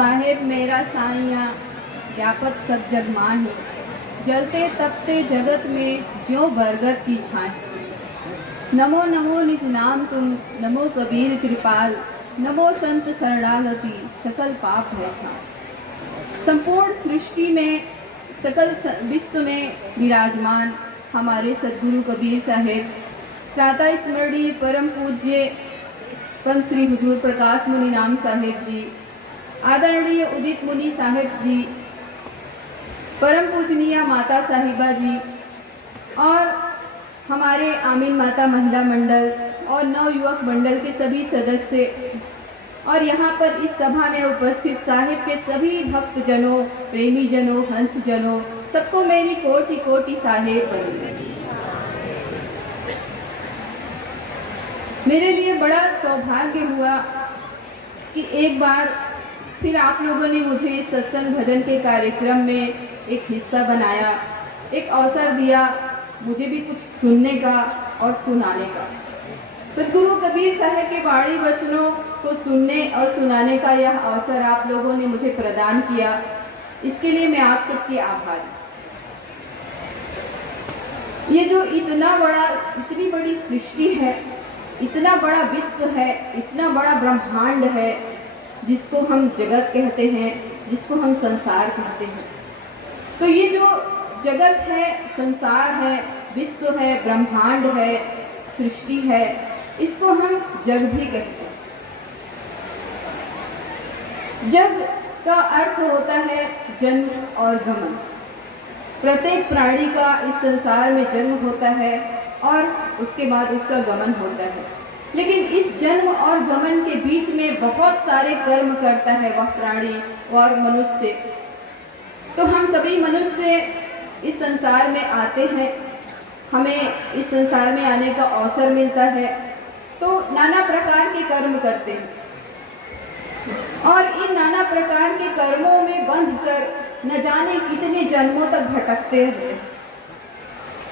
साहेब मेरा साइया व्यापक सज्जग माही, जलते तपते जगत में ज्यों बरगद की छाए। नमो नमो निज नाम तुम, नमो कबीर कृपाल, नमो संत शरणागति सकल पाप है छाए। संपूर्ण सृष्टि में सकल विश्व में विराजमान हमारे सद्गुरु कबीर साहेब, प्रातः स्मरणीय परम पूज्य पंत श्री हुजूर प्रकाश मुनि नाम साहेब जी, आदरणीय उदित मुनि साहेब जी, परम पूजनीय माता साहिबा जी और हमारे आमीन माता महिला मंडल और नव युवक मंडल के सभी सदस्य और यहाँ पर इस सभा में उपस्थित साहिब के सभी भक्तजनों, प्रेमी जनों, हंस जनों, सबको मेरी कोटि कोटि साहेब बनी। मेरे लिए बड़ा सौभाग्य हुआ कि एक बार फिर आप लोगों ने मुझे इस सत्संग भजन के कार्यक्रम में एक हिस्सा बनाया, एक अवसर दिया मुझे भी कुछ सुनने का और सुनाने का। सद्गुरु कबीर साहब के वाणी वचनों को सुनने और सुनाने का यह अवसर आप लोगों ने मुझे प्रदान किया, इसके लिए मैं आप सबकी आभारी। ये जो इतनी बड़ी सृष्टि है, इतना बड़ा विश्व है, इतना बड़ा ब्रह्मांड है, जिसको हम जगत कहते हैं, जिसको हम संसार कहते हैं। तो ये जो जगत है, संसार है, विश्व है, ब्रह्मांड है, सृष्टि है, इसको हम जग भी कहते हैं। जग का अर्थ होता है जन्म और गमन। प्रत्येक प्राणी का इस संसार में जन्म होता है और उसके बाद उसका गमन होता है, लेकिन इस जन्म और गमन के बीच में बहुत सारे कर्म करता है वह प्राणी और मनुष्य। तो हम सभी मनुष्य इस संसार में आते हैं, हमें इस संसार में आने का अवसर मिलता है, तो नाना प्रकार के कर्म करते हैं और इन नाना प्रकार के कर्मों में बंधकर न जाने कितने जन्मों तक भटकते हैं।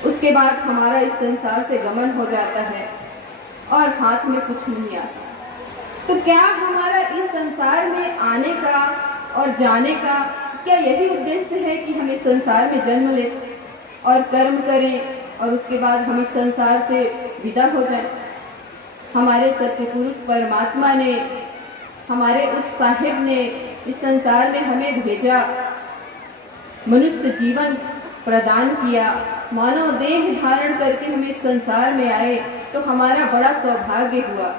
उसके बाद हमारा इस संसार से गमन हो जाता है और हाथ में कुछ नहीं आता। तो क्या हमारा इस संसार में आने का और जाने का क्या यही उद्देश्य है कि हम इस संसार में जन्म लें और कर्म करें और उसके बाद हम इस संसार से विदा हो जाएं? हमारे सत्य पुरुष परमात्मा ने, हमारे उस साहिब ने इस संसार में हमें भेजा, मनुष्य जीवन प्रदान किया, मानव देह धारण करके हम इस संसार में आए, तो हमारा बड़ा सौभाग्य हुआ।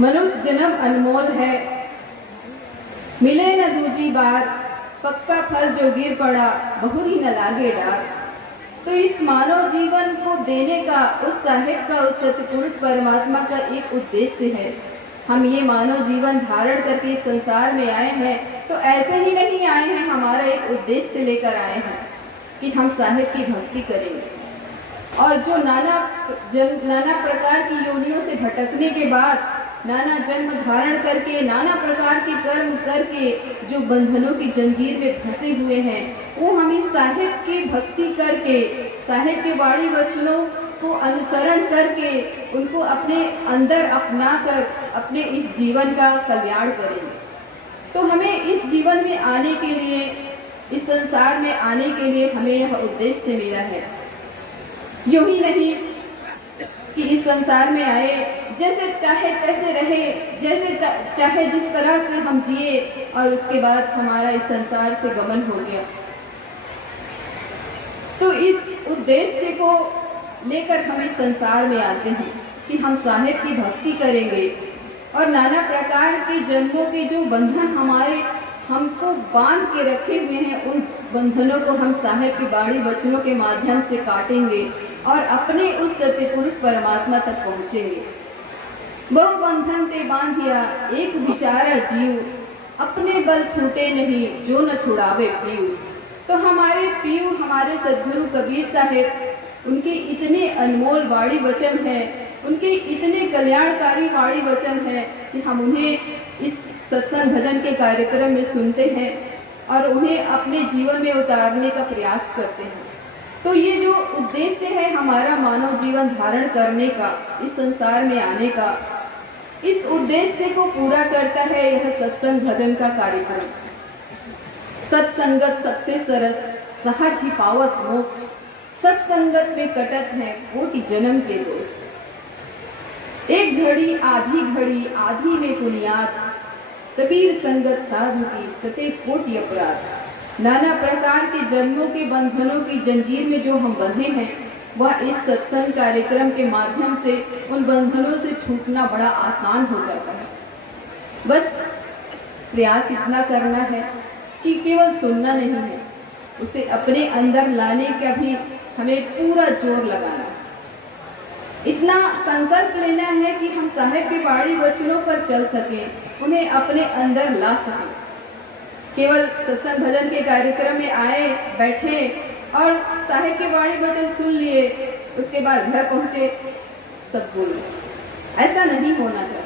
मनुष्य जन्म अनमोल है, मिले न दूजी बार, पक्का फल जो गिर पड़ा बहुरी न लागे डार। तो इस मानव जीवन को देने का उस साहिब का, उस सतपुरुष परमात्मा का एक उद्देश्य है। हम ये मानव जीवन धारण करके इस संसार में आए हैं, तो ऐसे ही नहीं आए हैं, हमारा एक उद्देश्य लेकर आए हैं कि हम साहिब की भक्ति करेंगे। और जो नाना प्रकार की योनियों से भटकने के बाद, नाना जन्म धारण करके, नाना प्रकार के कर्म करके जो बंधनों की जंजीर में फंसे हुए हैं, वो हम इस साहिब की भक्ति करके, साहिब के वाणी वचनों को अनुसरण करके, उनको अपने अंदर अपनाकर अपने इस जीवन का कल्याण करेंगे। तो हमें इस जीवन में आने के लिए, इस संसार में आने के लिए हमें यह उद्देश्य मिला है। यूं ही नहीं कि इस संसार में आए, जैसे चाहे तैसे रहे, जैसे चाहे जिस तरह से हम जिए और उसके बाद हमारा इस संसार से गमन हो गया। तो इस उद्देश्य को लेकर हम इस संसार में आते हैं कि हम साहिब की भक्ति करेंगे और नाना प्रकार के जन्मों के जो बंधन हमको बांध के रखे हुए हैं, उन बंधनों को हम साहिब की वाणी वचनों के माध्यम से काटेंगे और अपने उस सत्य पुरुष परमात्मा तक पहुँचेंगे। बहु बंधन ते बांधिया एक बिचारा जीव, अपने बल छूटे नहीं जो न छुड़ावे पीऊ। तो हमारे पीऊ, हमारे सद्गुरु कबीर साहेब, उनके इतने अनमोल वाणी वचन हैं, उनके इतने कल्याणकारी वाणी वचन हैं कि हम उन्हें इस सत्संग भजन के कार्यक्रम में सुनते हैं और उन्हें अपने जीवन में उतारने का प्रयास करते हैं। तो ये जो उद्देश्य है हमारा मानव जीवन धारण करने का, इस संसार में आने का, इस उद्देश्य को पूरा करता है यह सत्संग भजन का कार्यक्रम। सत्संगत सबसे सरस, सहज ही पावत मोक्ष, सत्संगत में कटत है कोटि जन्म के दोष। एक घड़ी आधी में पुनियाद, कबीर संगत साधु की प्रत्येक कोटि अपराध। नाना प्रकार के जन्मों के बंधनों की जंजीर में जो हम बंधे हैं, वह इस सत्संग कार्यक्रम के माध्यम से उन बंधनों से छूटना बड़ा आसान हो जाता है। बस प्रयास इतना करना है कि केवल सुनना नहीं है, उसे अपने अंदर लाने का भी हमें पूरा जोर लगाना है। इतना संकल्प लेना है कि हम साहिब के वाणी वचनों पर चल सकें, उन्हें अपने अंदर ला सकें। केवल सत्संग भजन के कार्यक्रम में आए, बैठे और साहिब के वाणी वचन सुन लिए, उसके बाद घर पहुंचे सब बोले, ऐसा नहीं होना चाहिए।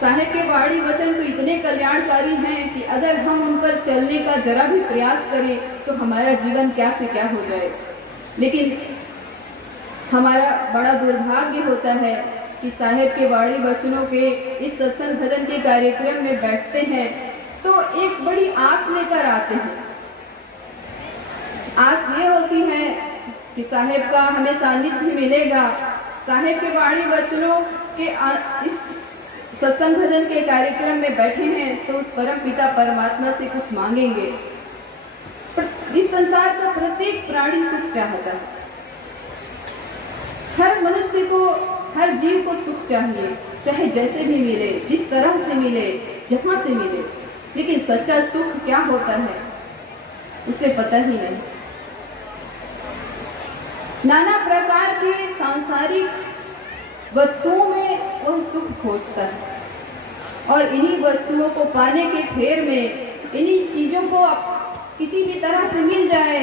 साहिब के वाणी वचन तो इतने कल्याणकारी हैं कि अगर हम उन पर चलने का जरा भी प्रयास करें तो हमारा जीवन क्या से क्या हो जाए। लेकिन हमारा बड़ा दुर्भाग्य होता है कि साहिब के वाणी वचनों के इस सत्संग भजन के कार्यक्रम में बैठते हैं तो एक बड़ी आस लेकर आते हैं। आस ये होती है कि साहिब का हमें सानिध्य मिलेगा, साहिब के वाणी वचनों के इस सत्संग भजन के कार्यक्रम में बैठे हैं तो उस परम पिता परमात्मा से कुछ मांगेंगे। इस संसार का प्रत्येक प्राणी सुख चाहता है। हर मनुष्य को, हर जीव को सुख चाहिए, चाहे जैसे भी मिले, जिस तरह से मिले, जहां से मिले। लेकिन सच्चा सुख क्या होता है उसे पता ही नहीं। नाना प्रकार के सांसारिक वस्तुओं में वह सुख खोजता है और इन्हीं वस्तुओं को पाने के फेर में, इन्हीं चीजों को किसी भी तरह से मिल जाए,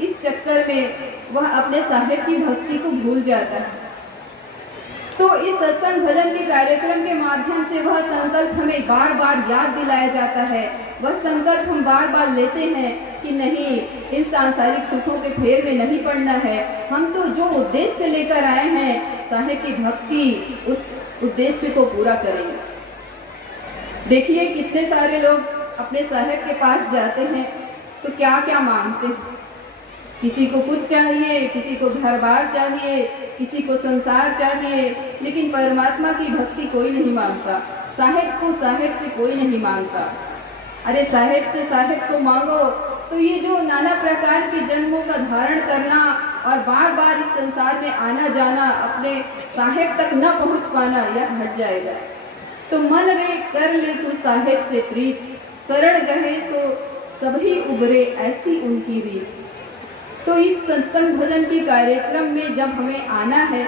इस चक्कर में वह अपने साहिब की भक्ति को भूल जाता है। तो इस सत्संग भजन के कार्यक्रम के माध्यम से वह संकल्प हमें बार बार याद दिलाया जाता है। वह संकल्प हम बार बार लेते हैं कि नहीं, इन सांसारिक सुखों के फेर में नहीं पड़ना है। हम तो जो उद्देश्य लेकर आए हैं, साहिब की भक्ति, उस उद्देश्य को पूरा करेंगे। देखिए कितने सारे लोग अपने साहिब के पास जाते हैं तो क्या क्या मांगते हैं। किसी को कुछ चाहिए, किसी को घर बार चाहिए, किसी को संसार चाहिए, लेकिन परमात्मा की भक्ति कोई नहीं मांगता। साहिब को साहिब से कोई नहीं मांगता। अरे साहिब से साहिब को मांगो तो ये जो नाना प्रकार के जन्मों का धारण करना और बार बार इस संसार में आना जाना, अपने साहिब तक न पहुंच पाना, यह हट जाएगा। तो मन रे कर ले तू साहिब से प्रीत, शरण गए तो सभी उबरे ऐसी उनकी रीत। तो इस सत्संग भजन के कार्यक्रम में जब हमें आना है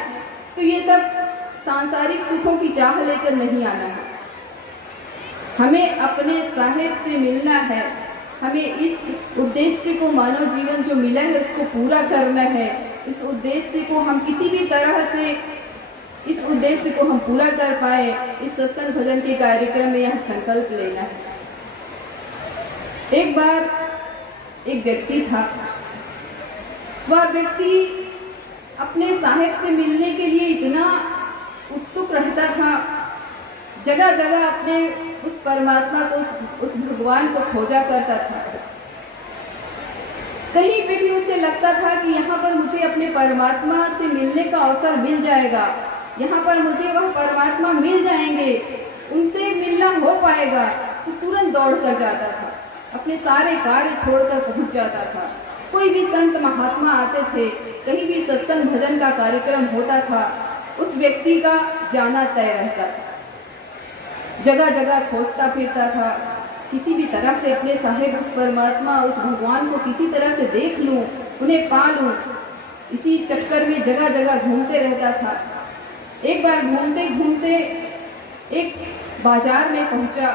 तो ये सब सांसारिक सुखों की चाह लेकर नहीं आना है। हमें अपने साहिब से मिलना है। हमें इस उद्देश्य को, मानव जीवन जो मिला है उसको पूरा करना है। इस उद्देश्य को हम किसी भी तरह से, इस उद्देश्य को हम पूरा कर पाए, इस सत्संग भजन के कार्यक्रम में यह संकल्प लेना है। एक बार एक व्यक्ति था, वह व्यक्ति अपने साहिब से मिलने के लिए इतना उत्सुक रहता था, जगह जगह अपने उस परमात्मा को, उस भगवान को खोजा करता था। कहीं पे भी उसे लगता था कि यहाँ पर मुझे अपने परमात्मा से मिलने का अवसर मिल जाएगा, यहाँ पर मुझे वह परमात्मा मिल जाएंगे, उनसे मिलना हो पाएगा, तो तुरंत दौड़ कर जाता था, अपने सारे कार्य छोड़कर पहुंच जाता था। कोई भी संत महात्मा आते थे, कहीं भी सत्संग भजन का कार्यक्रम होता था, उस व्यक्ति का जाना तय रहता था। जगह जगह खोजता फिरता था, किसी भी तरह से अपने साहिब, उस परमात्मा, उस भगवान को किसी तरह से देख लूं, उन्हें पा लूं, इसी चक्कर में जगह जगह घूमते रहता था। एक बार घूमते घूमते एक बाजार में पहुंचा,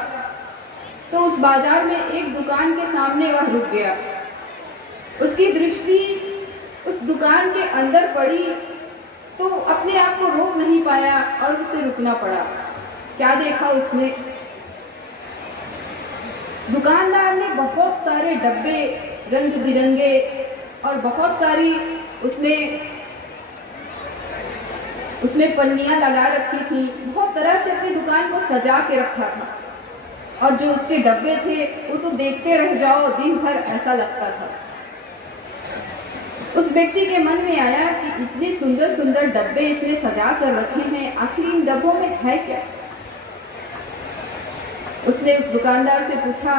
तो उस बाजार में एक दुकान के सामने वह रुक गया। उसकी दृष्टि उस दुकान के अंदर पड़ी तो अपने आप को रोक नहीं पाया और उसे रुकना पड़ा। क्या देखा उसने? दुकानदार ने बहुत सारे डब्बे रंग बिरंगे और बहुत सारी उसमें पन्नियां लगा रखी थी, बहुत तरह से अपने सजा के रखा था, और जो उसके डब्बे थे वो तो देखते रह जाओ दिन भर, ऐसा लगता था। उस व्यक्ति के मन में आया कि इतने सुंदर सुंदर डब्बे इसने सजा कर रखे हैं, आखिर इन डब्बों में है क्या। उसने उस दुकानदार से पूछा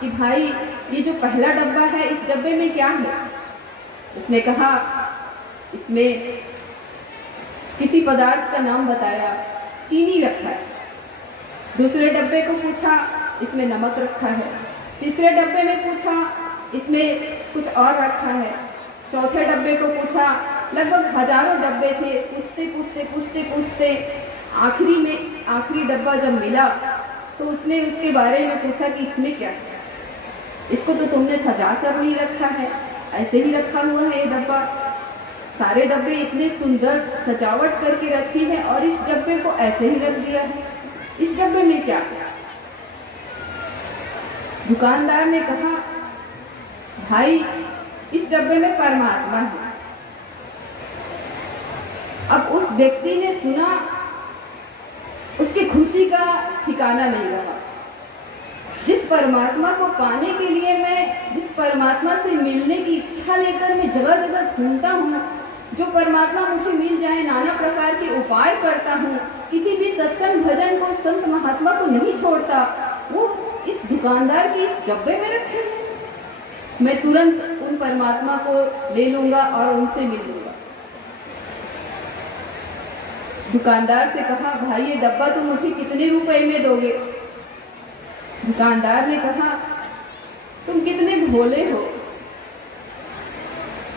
कि भाई, ये जो पहला डब्बा है, इस डब्बे में क्या है। उसने कहा, इसमें किसी पदार्थ का नाम बताया, चीनी रखा है। दूसरे डब्बे को पूछा, इसमें नमक रखा है। तीसरे डब्बे में पूछा, इसमें कुछ और रखा है। चौथे डब्बे को पूछा, लगभग हजारों डब्बे थे। पूछते आखिरी डब्बा जब मिला तो उसने उसके बारे में पूछा कि इसमें क्या है। इसको तो तुमने सजा कर नहीं रखा है, ऐसे ही रखा हुआ है ये डब्बा। सारे डब्बे इतने सुंदर सजावट करके रखी है और इस डब्बे को ऐसे ही रख दिया है, इस डब्बे में क्या है। दुकानदार ने कहा, भाई, इस डब्बे में परमात्मा है। अब उस व्यक्ति ने सुना, उसकी खुशी का ठिकाना नहीं रहा। जिस परमात्मा को पाने के लिए मैं, जिस परमात्मा से मिलने की इच्छा लेकर मैं जगह जगह घूमता हूँ, जो परमात्मा मुझे मिल जाए, नाना प्रकार के उपाय करता हूँ, किसी भी सत्संग भजन को, संत महात्मा को नहीं छोड़ता, वो इस दुकानदार के इस डब्बे में रखे हैं। मैं तुरंत उन परमात्मा को ले लूंगा और उनसे मिल लूंगा। दुकानदार से कहा, भाई, ये डब्बा तुम मुझे कितने रुपए में दोगे। दुकानदार ने कहा, तुम कितने भोले हो,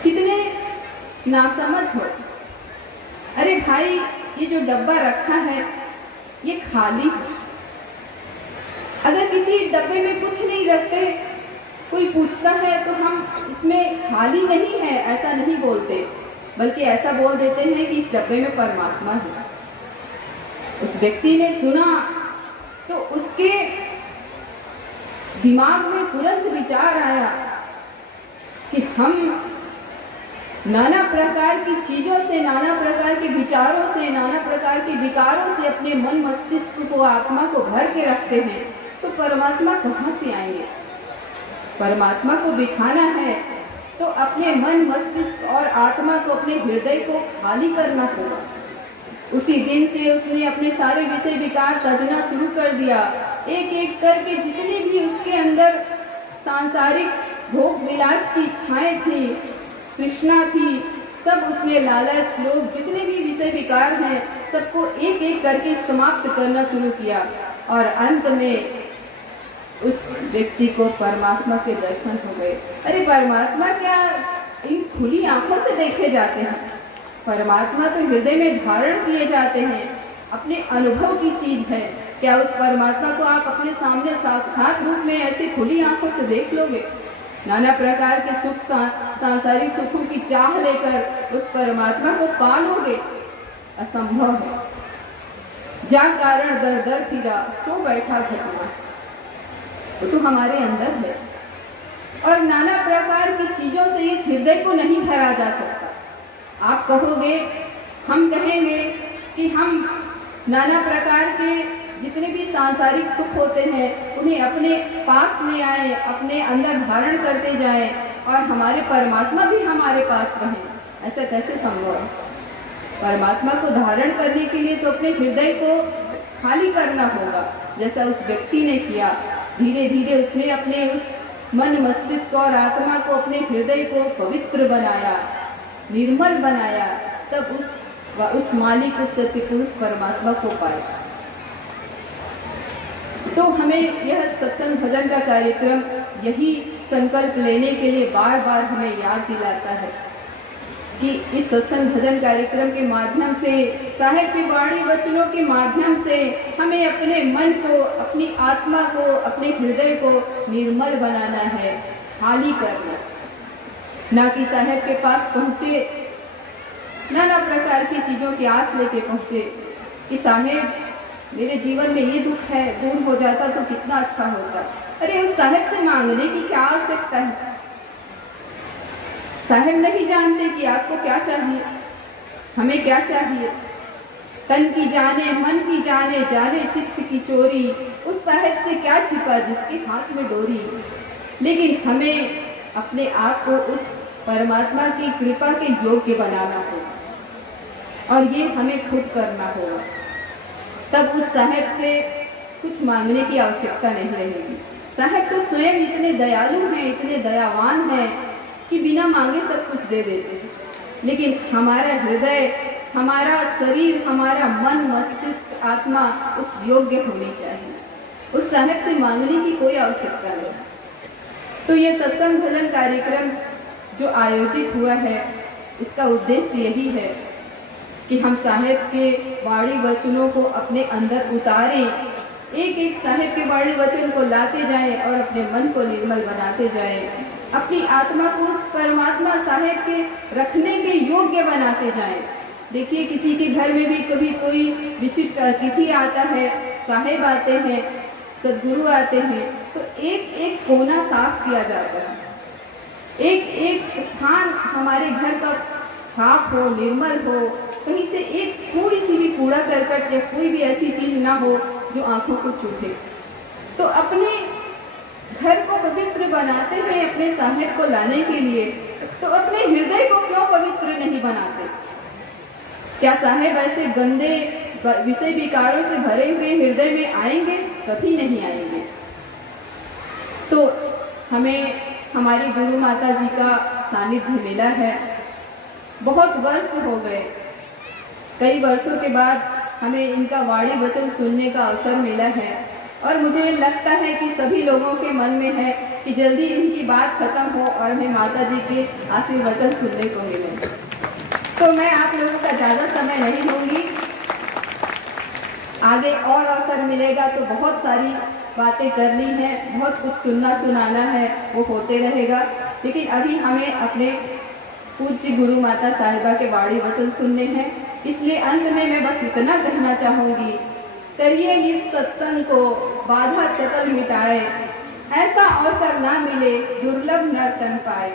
कितने नासमझ हो। अरे भाई, ये जो डब्बा रखा है ये खाली है। अगर किसी डब्बे में कुछ नहीं रखते, कोई पूछता है तो हम इसमें खाली नहीं है ऐसा नहीं बोलते, बल्कि ऐसा बोल देते हैं कि इस डब्बे में परमात्मा है। उस व्यक्ति ने सुना तो उसके दिमाग में तुरंत विचार आया कि हम नाना प्रकार की चीजों से, नाना प्रकार के विचारों से, नाना प्रकार के विकारों से अपने मन मस्तिष्क को, आत्मा को भर के रखते हैं, तो परमात्मा कहाँ से आएंगे। परमात्मा को दिखाना है तो अपने मन मस्तिष्क और आत्मा को, अपने हृदय को खाली करना होगा। उसी दिन से उसने अपने सारे विषय विकार तजना शुरू कर दिया। एक एक करके जितने भी उसके अंदर सांसारिक भोग विलास की इच्छाएं थी, तृष्णा थी, सब उसने, लालच, लोभ, जितने भी विषय विकार हैं, सबको एक एक करके समाप्त करना शुरू किया। और अंत में उस व्यक्ति को परमात्मा के दर्शन हो गए। अरे परमात्मा क्या इन खुली आंखों से देखे जाते हैं? परमात्मा तो हृदय में धारण किए जाते हैं, अपने अनुभव की चीज है। क्या उस परमात्मा को आप अपने सामने साक्षात रूप में ऐसे खुली आंखों से देख लोगे? नाना प्रकार के सुख, सांसारिक सुखों की चाह लेकर उस परमात्मा को पा लोगे? असंभव है। जा कारण दर दर फिरा, तो बैठा घटना, वो तो हमारे अंदर है। और नाना प्रकार की चीजों से इस हृदय को नहीं भरा जा सकता। आप कहोगे, हम कहेंगे कि हम नाना प्रकार के जितने भी सांसारिक सुख होते हैं उन्हें अपने पास ले आए, अपने अंदर धारण करते जाएं और हमारे परमात्मा भी हमारे पास रहें। ऐसा कैसे संभव है? परमात्मा को धारण करने के लिए तो अपने हृदय को खाली करना होगा, जैसा उस व्यक्ति ने किया। धीरे धीरे उसने अपने उस मन मस्तिष्क और आत्मा को, अपने हृदय को पवित्र बनाया, निर्मल बनाया, तब उस मालिक, उस सत्य पुरुष परमात्मा को पाया। तो हमें यह सत्संग भजन का कार्यक्रम यही संकल्प लेने के लिए बार बार हमें याद दिलाता है कि इस सत्संग भजन कार्यक्रम के माध्यम से, साहिब की वाणी वचनों के माध्यम से हमें अपने मन को, अपनी आत्मा को, अपने हृदय को निर्मल बनाना है, खाली करना। ना कि साहिब के पास पहुँचे, नाना प्रकार की चीज़ों की आस लेके पहुँचे कि साहिब मेरे जीवन में ये दुख है, दूर हो जाता तो कितना अच्छा होता। अरे उस साहिब से मांगने की क्या आवश्यकता है? साहिब नहीं जानते कि आपको क्या चाहिए, हमें क्या चाहिए। तन की जाने मन की जाने, जाने चित्त की चोरी, उस साहेब से क्या छिपा जिसके हाथ में डोरी। लेकिन हमें अपने आप को उस परमात्मा की कृपा के योग्य बनाना होगा और ये हमें खुद करना होगा। तब उस साहेब से कुछ मांगने की आवश्यकता नहीं रहेगी। साहेब तो स्वयं इतने दयालु हैं, इतने दयावान हैं कि बिना मांगे सब कुछ दे देते हैं। लेकिन हमारा हृदय, हमारा शरीर, हमारा मन, मस्तिष्क, आत्मा उस योग्य होनी चाहिए। उस साहेब से मांगने की कोई आवश्यकता नहीं। तो ये सत्संग भजन कार्यक्रम जो आयोजित हुआ है, इसका उद्देश्य यही है कि हम साहेब के वाणी वचनों को अपने अंदर उतारें, एक एक साहेब के वाणी वचन को लाते जाएं और अपने मन को निर्मल बनाते जाएं, अपनी आत्मा को उस परमात्मा साहेब के रखने के योग्य बनाते जाएं। देखिए, किसी के घर में भी कभी कोई विशिष्ट अतिथि आता है, साहेब आते हैं, सदगुरु आते हैं, तो एक एक कोना साफ किया जाता है, एक एक स्थान हमारे घर का साफ हो, निर्मल हो, कहीं से एक थोड़ी सी भी कूड़ा करकट या कोई भी ऐसी चीज ना हो जो आंखों को चुभे। तो अपने घर को पवित्र बनाते हैं अपने साहेब को लाने के लिए, तो अपने हृदय को क्यों पवित्र नहीं बनाते? क्या साहेब ऐसे गंदे विषय विकारों से भरे हुए हृदय में आएंगे? कभी नहीं आएंगे। तो हमें हमारी गुरु माता जी का सानिध्य मिला है। बहुत वर्ष हो गए, कई वर्षों के बाद हमें इनका वाणी वचन सुनने का अवसर मिला है और मुझे लगता है कि सभी लोगों के मन में है कि जल्दी इनकी बात खत्म हो और हमें माता जी के आशीर्वचन सुनने को मिले। तो मैं आप लोगों का ज़्यादा समय नहीं लूँगी, आगे और अवसर मिलेगा तो बहुत सारी बातें करनी है, बहुत कुछ सुनना सुनाना है, वो होते रहेगा। लेकिन अभी हमें अपने पूज्य गुरु माता साहिबा के वाणी वचन सुनने हैं, इसलिए अंत में मैं बस इतना कहना चाहूँगी, करिए नित सत्संग को, बाधा सकल मिटाए, ऐसा अवसर ना मिले दुर्लभ नर तन पाए।